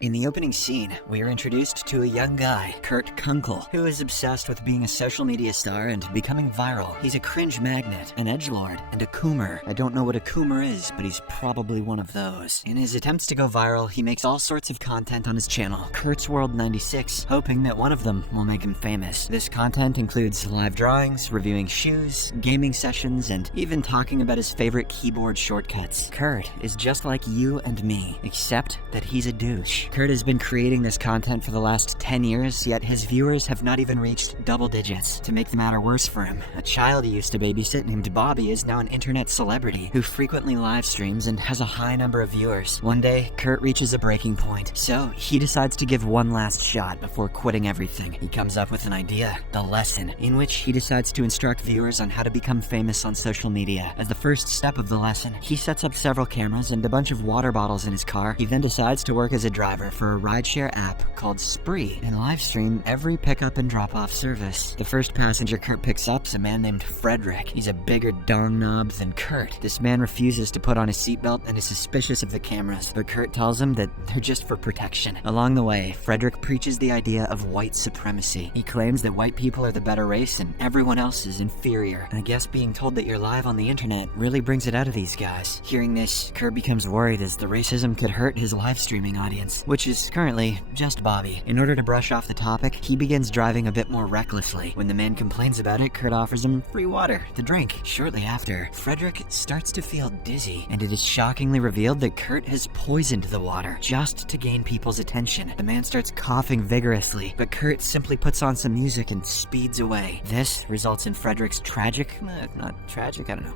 In the opening scene, we are introduced to a young guy, Kurt Kunkle, who is obsessed with being a social media star and becoming viral. He's a cringe magnet, an edgelord, and a coomer. I don't know what a coomer is, but he's probably one of those. In his attempts to go viral, he makes all sorts of content on his channel, Kurt's World 96, hoping that one of them will make him famous. This content includes live drawings, reviewing shoes, gaming sessions, and even talking about his favorite keyboard shortcuts. Kurt is just like you and me, except that he's a douche. Kurt has been creating this content for the last 10 years, yet his viewers have not even reached double digits. To make the matter worse for him, a child he used to babysit named Bobby is now an internet celebrity who frequently live streams and has a high number of viewers. One day, Kurt reaches a breaking point, so he decides to give one last shot before quitting everything. He comes up with an idea, The Lesson, in which he decides to instruct viewers on how to become famous on social media. As the first step of the lesson, he sets up several cameras and a bunch of water bottles in his car. He then decides to work as a driver for a rideshare app called Spree and live stream every pickup and drop-off service. The first passenger Kurt picks up is a man named Frederick. He's a bigger dong knob than Kurt. This man refuses to put on his seatbelt and is suspicious of the cameras, but Kurt tells him that they're just for protection. Along the way, Frederick preaches the idea of white supremacy. He claims that white people are the better race and everyone else is inferior. I guess being told that you're live on the internet really brings it out of these guys. Hearing this, Kurt becomes worried as the racism could hurt his live streaming audience, which is currently just Bobby. In order to brush off the topic, he begins driving a bit more recklessly. When the man complains about it, Kurt offers him free water to drink. Shortly after, Frederick starts to feel dizzy, and it is shockingly revealed that Kurt has poisoned the water just to gain people's attention. The man starts coughing vigorously, but Kurt simply puts on some music and speeds away. This results in Frederick's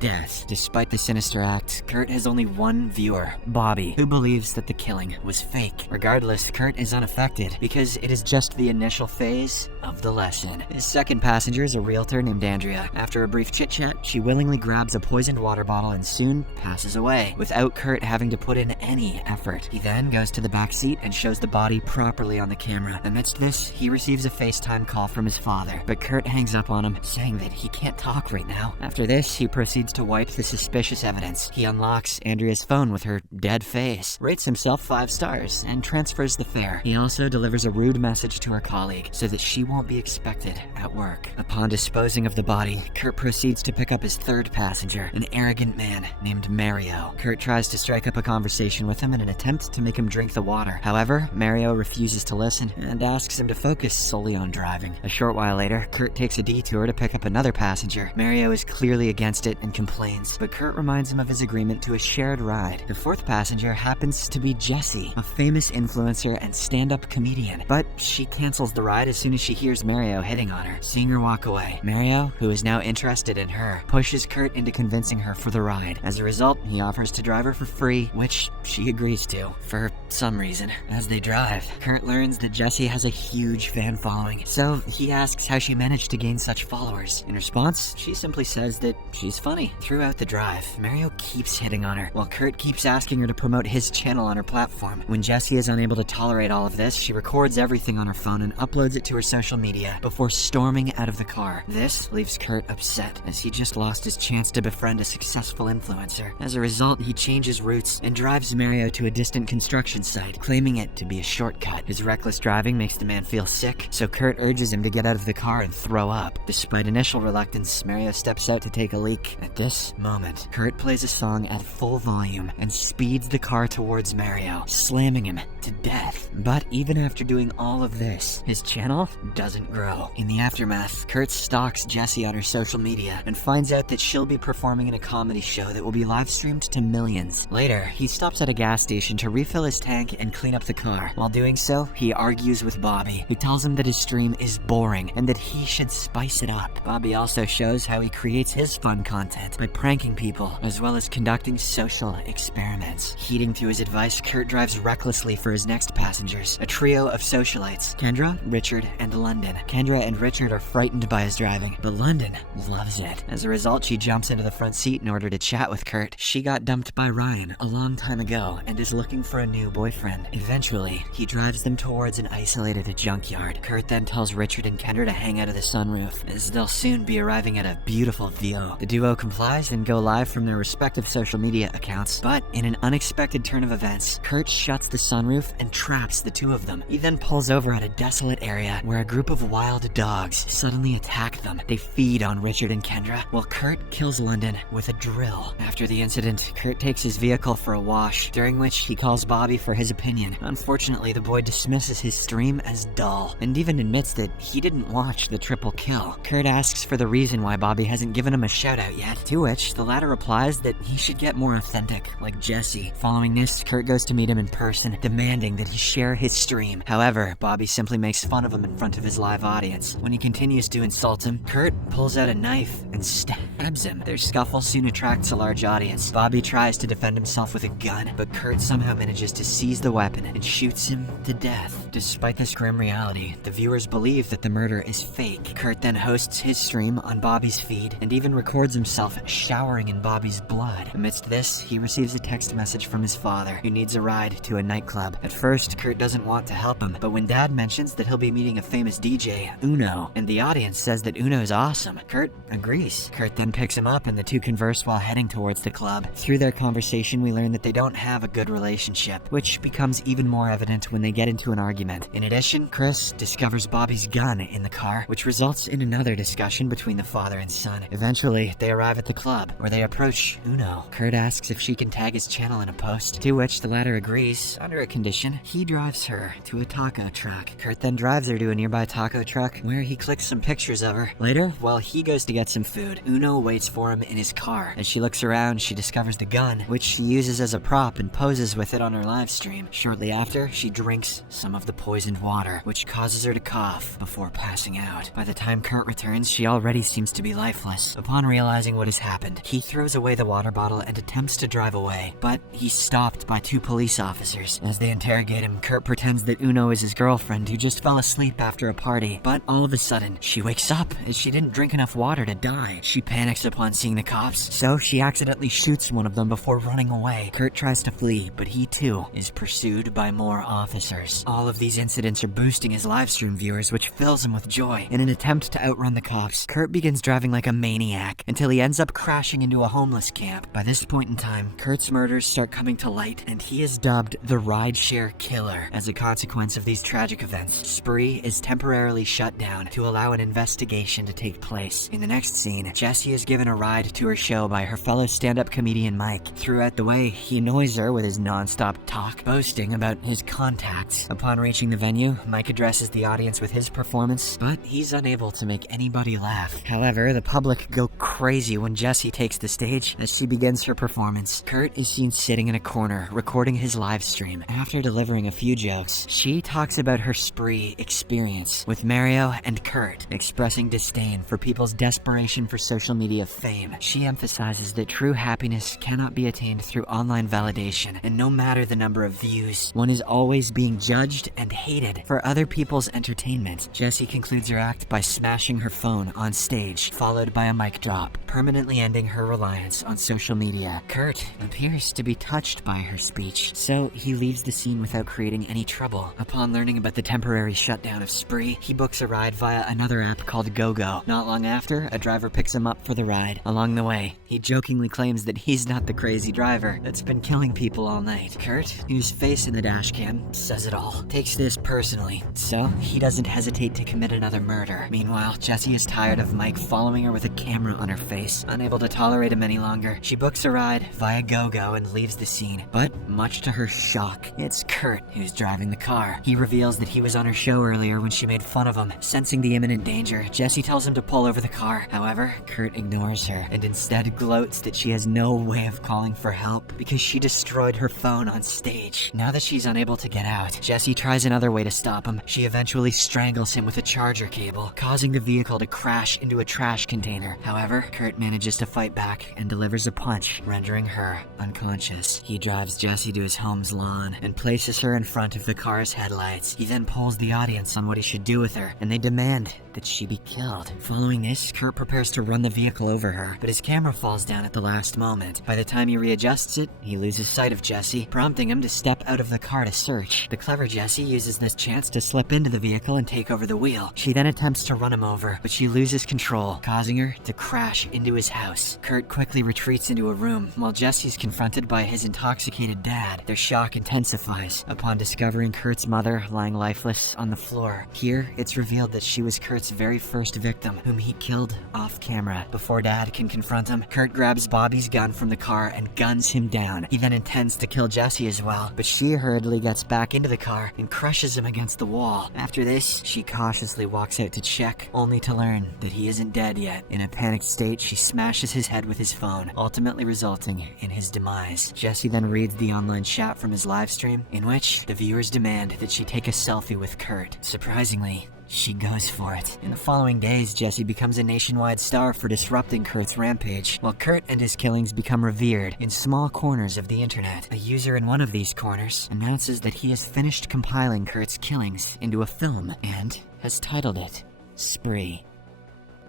death. Despite the sinister act, Kurt has only one viewer, Bobby, who believes that the killing was fake. Regardless, Kurt is unaffected because it is just the initial phase of the lesson. His second passenger is a realtor named Andrea. After a brief chit-chat, she willingly grabs a poisoned water bottle and soon passes away, without Kurt having to put in any effort. He then goes to the back seat and shows the body properly on the camera. Amidst this, he receives a FaceTime call from his father, but Kurt hangs up on him, saying that he can't talk right now. After this, he proceeds to wipe the suspicious evidence. He unlocks Andrea's phone with her dead face, rates himself 5 stars, and transfers the fare. He also delivers a rude message to her colleague so that she won't be expected at work. Upon disposing of the body, Kurt proceeds to pick up his third passenger, an arrogant man named Mario. Kurt tries to strike up a conversation with him in an attempt to make him drink the water. However, Mario refuses to listen and asks him to focus solely on driving. A short while later, Kurt takes a detour to pick up another passenger. Mario is clearly against it and complains, but Kurt reminds him of his agreement to a shared ride. The fourth passenger happens to be Jessie, a famous influencer and stand-up comedian, but she cancels the ride as soon as she hears Mario hitting on her. Seeing her walk away, Mario, who is now interested in her, pushes Kurt into convincing her for the ride. As a result, he offers to drive her for free, which she agrees to, for some reason. As they drive, Kurt learns that Jessie has a huge fan following, so he asks how she managed to gain such followers. In response, she simply says that she's funny. Throughout the drive, Mario keeps hitting on her, while Kurt keeps asking her to promote his channel on her platform. When Jessie is unable to tolerate all of this, she records everything on her phone and uploads it to her social media before storming out of the car. This leaves Kurt upset, as he just lost his chance to befriend a successful influencer. As a result, he changes routes and drives Mario to a distant construction site, claiming it to be a shortcut. His reckless driving makes the man feel sick, so Kurt urges him to get out of the car and throw up. Despite initial reluctance, Mario steps out to take a leak. At this moment, Kurt plays a song at full volume and speeds the car towards Mario, slamming him to death. But even after doing all of this, his channel doesn't grow. In the aftermath, Kurt stalks Jessie on her social media and finds out that she'll be performing in a comedy show that will be live streamed to millions. Later, he stops at a gas station to refill his tank and clean up the car. While doing so, he argues with Bobby, who tells him that his stream is boring and that he should spice it up. Bobby also shows how he creates his fun content by pranking people, as well as conducting social experiments. Heeding to his advice, Kurt drives recklessly for his next passengers, a trio of socialites, Kendra, Richard, and London. Kendra and Richard are frightened by his driving, but London loves it. As a result, she jumps into the front seat in order to chat with Kurt. She got dumped by Ryan a long time ago and is looking for a new boyfriend. Eventually, he drives them towards an isolated junkyard. Kurt then tells Richard and Kendra to hang out of the sunroof, as they'll soon be arriving at a beautiful view. The duo complies and go live from their respective social media accounts, but in an unexpected turn of events, Kurt shuts the sunroof and traps separates the two of them. He then pulls over at a desolate area where a group of wild dogs suddenly attack them. They feed on Richard and Kendra, while Kurt kills London with a drill. After the incident, Kurt takes his vehicle for a wash, during which he calls Bobby for his opinion. Unfortunately, the boy dismisses his stream as dull, and even admits that he didn't watch the triple kill. Kurt asks for the reason why Bobby hasn't given him a shout out yet, to which the latter replies that he should get more authentic, like Jesse. Following this, Kurt goes to meet him in person, demanding that he share his stream. However, Bobby simply makes fun of him in front of his live audience. When he continues to insult him, Kurt pulls out a knife and stabs him. Their scuffle soon attracts a large audience. Bobby tries to defend himself with a gun, but Kurt somehow manages to seize the weapon and shoots him to death. Despite this grim reality, the viewers believe that the murder is fake. Kurt then hosts his stream on Bobby's feed and even records himself showering in Bobby's blood. Amidst this, he receives a text message from his father, who needs a ride to a nightclub. At first, Kurt doesn't want to help him, but when Dad mentions that he'll be meeting a famous DJ, Uno, and the audience says that Uno's awesome, Kurt agrees. Kurt then picks him up and the two converse while heading towards the club. Through their conversation, we learn that they don't have a good relationship, which becomes even more evident when they get into an argument. In addition, Chris discovers Bobby's gun in the car, which results in another discussion between the father and son. Eventually, they arrive at the club, where they approach Uno. Kurt asks if she can tag his channel in a post, to which the latter agrees, under a condition. He drives her to a taco truck. Kurt then drives her to a nearby taco truck, where he clicks some pictures of her. Later, while he goes to get some food, Uno waits for him in his car. As she looks around, she discovers the gun, which she uses as a prop and poses with it on her live stream. Shortly after, she drinks some of the poisoned water, which causes her to cough before passing out. By the time Kurt returns, she already seems to be lifeless. Upon realizing what has happened, he throws away the water bottle and attempts to drive away, but he's stopped by two police officers. As they interrogate him, Kurt pretends that Uno is his girlfriend who just fell asleep after a party, but all of a sudden, she wakes up as she didn't drink enough water to die. She panics upon seeing the cops, so she accidentally shoots one of them before running away. Kurt tries to flee, but he too is pursued by more officers. All of these incidents are boosting his livestream viewers, which fills him with joy. In an attempt to outrun the cops, Kurt begins driving like a maniac until he ends up crashing into a homeless camp. By this point in time, Kurt's murders start coming to light, and he is dubbed the rideshare killer. As a consequence of these tragic events, Spree is temporarily shut down to allow an investigation to take place. In the next scene, Jessie is given a ride to her show by her fellow stand-up comedian Mike. Throughout the way, he annoys her with his non-stop talk, boasting about his contacts. Upon reaching the venue, Mike addresses the audience with his performance, but he's unable to make anybody laugh. However, the public go crazy when Jessie takes the stage. As she begins her performance, Kurt is seen sitting in a corner, recording his live stream. After delivering a few jokes, she talks about her Spree experience with Mario and Kurt, expressing disdain for people's desperation for social media fame. She emphasizes that true happiness cannot be attained through online validation, and no matter the number of views, one is always being judged and hated for other people's entertainment. Jessie concludes her act by smashing her phone on stage, followed by a mic drop, permanently ending her reliance on social media. Kurt appears to be touched by her speech, so he leaves the scene without creating any trouble. Upon learning about the temporary shutdown of Spree, he books a ride via another app called GoGo. Not long after, a driver picks him up for the ride. Along the way, he jokingly claims that he's not the crazy driver that's been killing people all night. Kurt, whose face in the dashcam says it all, takes this personally, so he doesn't hesitate to commit another murder. Meanwhile, Jessie is tired of Mike following her with a camera on her face. Unable to tolerate him any longer, she books a ride via GoGo and leaves the scene. But much to her shock, it's Kurt who's driving the car. He reveals that he was on her show earlier when she made fun of him. Sensing the imminent danger, Jessie tells him to pull over the car. However, Kurt ignores her and instead gloats that she has no way of calling for help because she destroyed her phone on stage. Now that she's unable to get out, Jessie tries another way to stop him. She eventually strangles him with a charger cable, causing the vehicle to crash into a trash container. However, Kurt manages to fight back and delivers a punch, rendering her unconscious. He drives Jessie to his home's lawn and places her in front of the car's headlights. He then polls the audience on what he should do with her, and they demand that she be killed. Following this, Kurt prepares to run the vehicle over her, but his camera falls down at the last moment. By the time he readjusts it, he loses sight of Jessie, prompting him to step out of the car to search. The clever Jessie uses this chance to slip into the vehicle and take over the wheel. She then attempts to run him over, but she loses control, causing her to crash into his house. Kurt quickly retreats into a room, while Jesse's confronted by his intoxicated dad. Their shock intensifies upon discovering Kurt's mother lying lifeless on the floor. Here, it's revealed that she was Kurt's very first victim, whom he killed off camera. Before Dad can confront him, Kurt grabs Bobby's gun from the car and guns him down. He then intends to kill Jesse as well, but she hurriedly gets back into the car and crushes him against the wall. After this, she cautiously walks out to check, only to learn that he isn't dead yet. In a panicked state, she smashes his head with his phone, ultimately resulting in his demise. Jesse then reads the online chat from his live stream, in which the viewers demand that she take a selfie with Kurt. Surprisingly, she goes for it. In the following days, Jesse becomes a nationwide star for disrupting Kurt's rampage, while Kurt and his killings become revered in small corners of the internet. A user in one of these corners announces that he has finished compiling Kurt's killings into a film and has titled it Spree.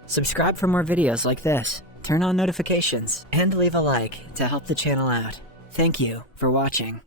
Subscribe for more videos like this, turn on notifications, and leave a like to help the channel out. Thank you for watching.